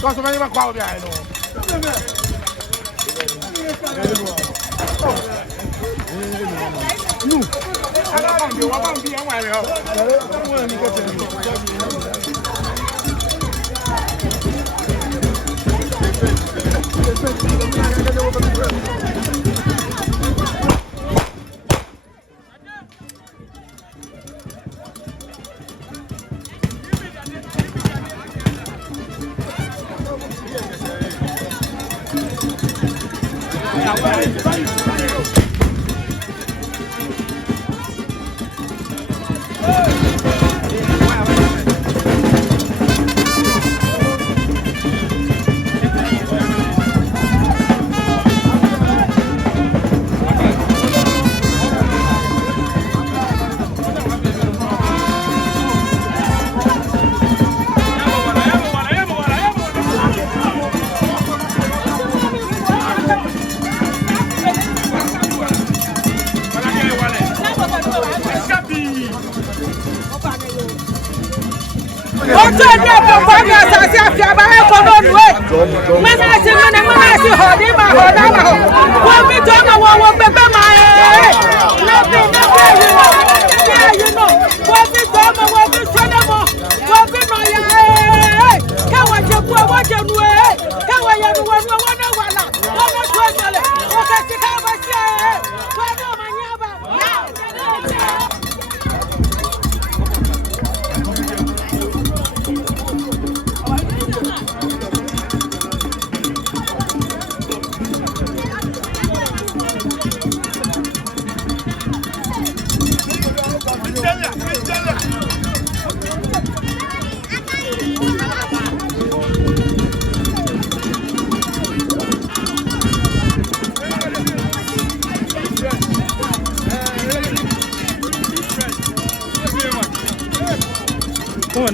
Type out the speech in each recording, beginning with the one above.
Cosa veniva qua ovviamente? No.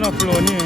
No flow ni.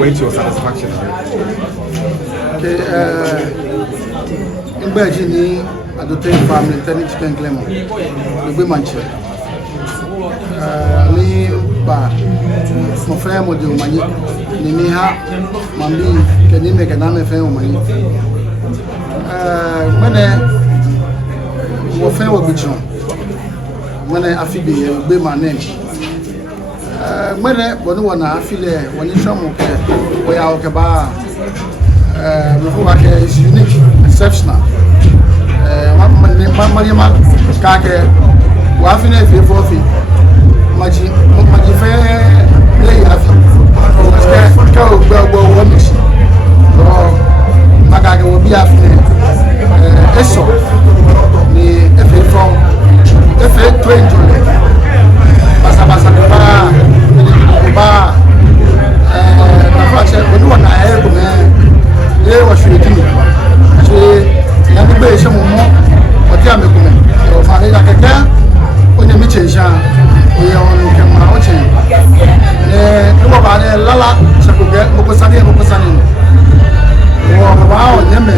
Wait your satisfaction. Okay, in Belgium, I do take family, then it's been Clement. The women check. Me, but my family do money. Ni ha, mami, can you make an army family? When I family with you, when I feel be my name. When I feel when you show me we are okay, is unique, exceptional. Mama, Kake, Wafine, Fofi, Maji Fair, they have Magaga will be after Eso, the FA from FA 20. Basa ba na fache wonu na ayo me le wo shwedi so ya ni be se mo mo o ti amekume o fa le akeke o ni mi chensha o ye on ke ma o chen ko ba le lala se ko ge mo ko sani wo ba o nyeme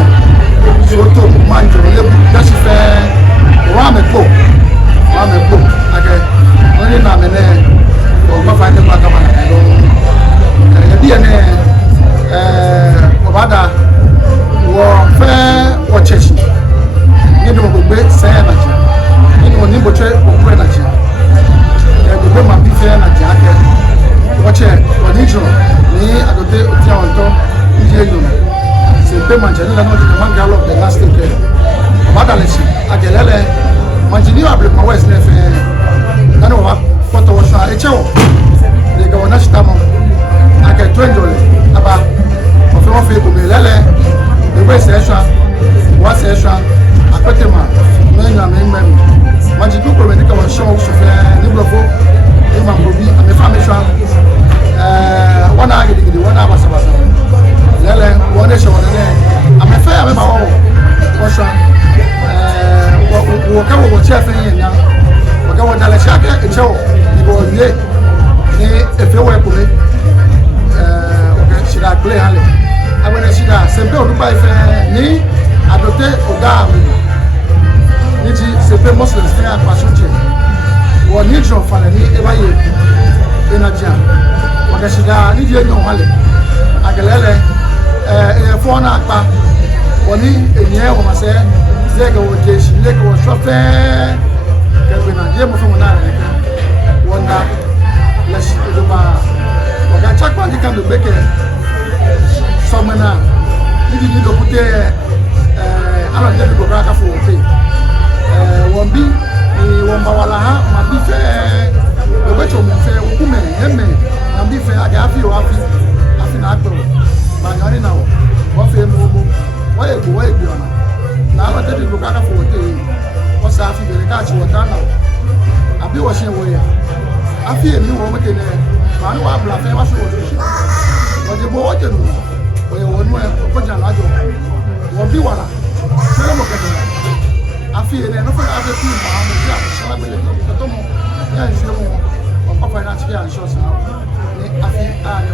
so to ma njo le da shi fe wa me ko ake only na me ne o find the back of my head. Obada, fair or church. You know, go say energy. You know, Nimbo trade or energy. You go my beef energy. Watch it, or neutral. Me, I don't take Tiawanto, say payment, and I know the man gal of the last day. Obada, let's see. I get Manjini, I bring my West Left. I know what was a show. They go on a stammer. I get $20 about of your lele, the way session, what session, a petty man, men, Magic when they come on show, Nibrofo, Iman Bobi, and the family. 1 hour, 1 hour, Lele, 1 day, I'm a fair member. What can we chef in now? What can we tell a shack? It's all. If you were to me, should I play Halley? I want to see that. Simple to buy me. I don't take Oga. Niji, simple Muslims here at Pasuche. Or need your family every year in a jam. What I should I need you no Halley. I can let a phone up. One in the air, I say, Zego would dish, Lego was shop there. Can be a game from one night. Let's do my. Okay, check what you can do. Make it. Some now. If you need to put match with Ghana. I be watching away. I feel me woman in there. Man, who are black, I was watching. But the boy, we were no question. I don't be one. I feel that nothing other people are the job. So I believe that Tomo, yeah, it's no more. Or financially, I'm sure. I think I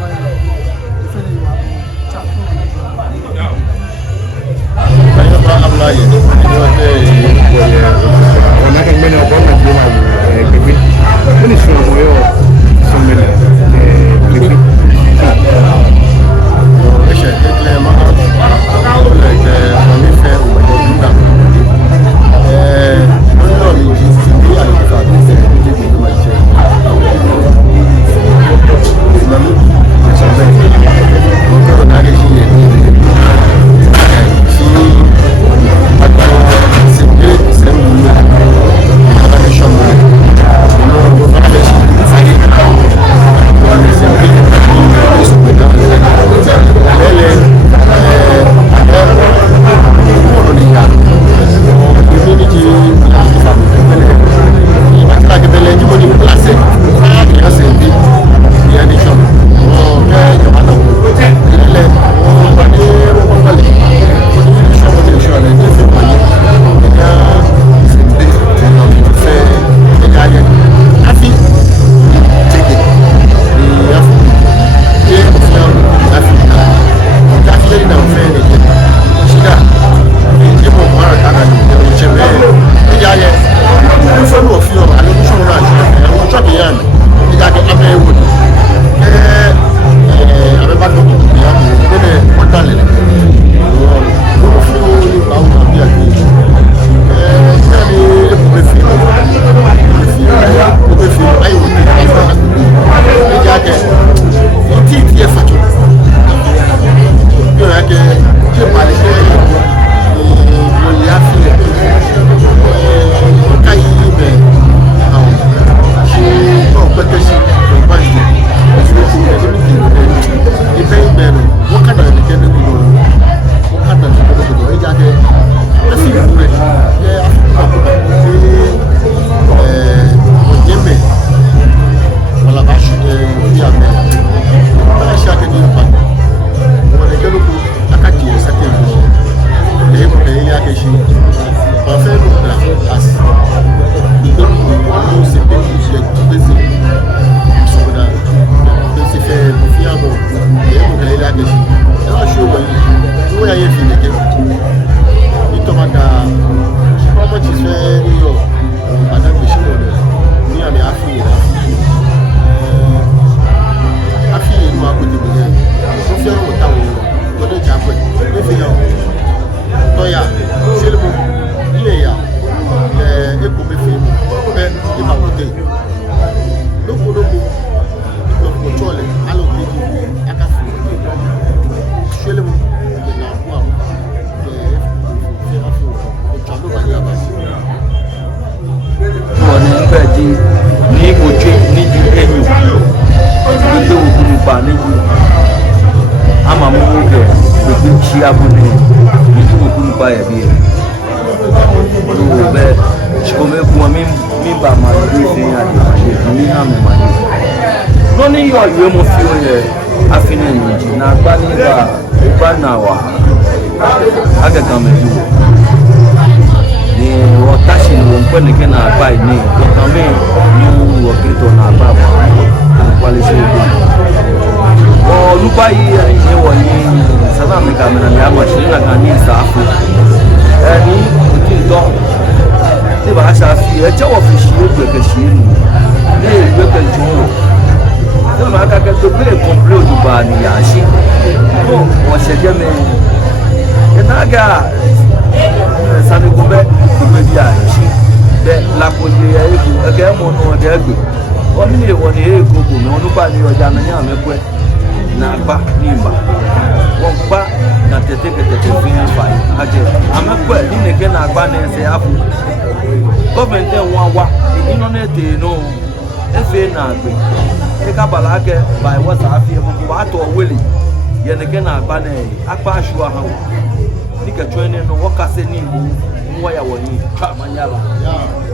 by what's happening, what or willing. Yanagana Bane, Akpashua, Nika training, Wakase Nibu, Waya Wani, Kamanyala.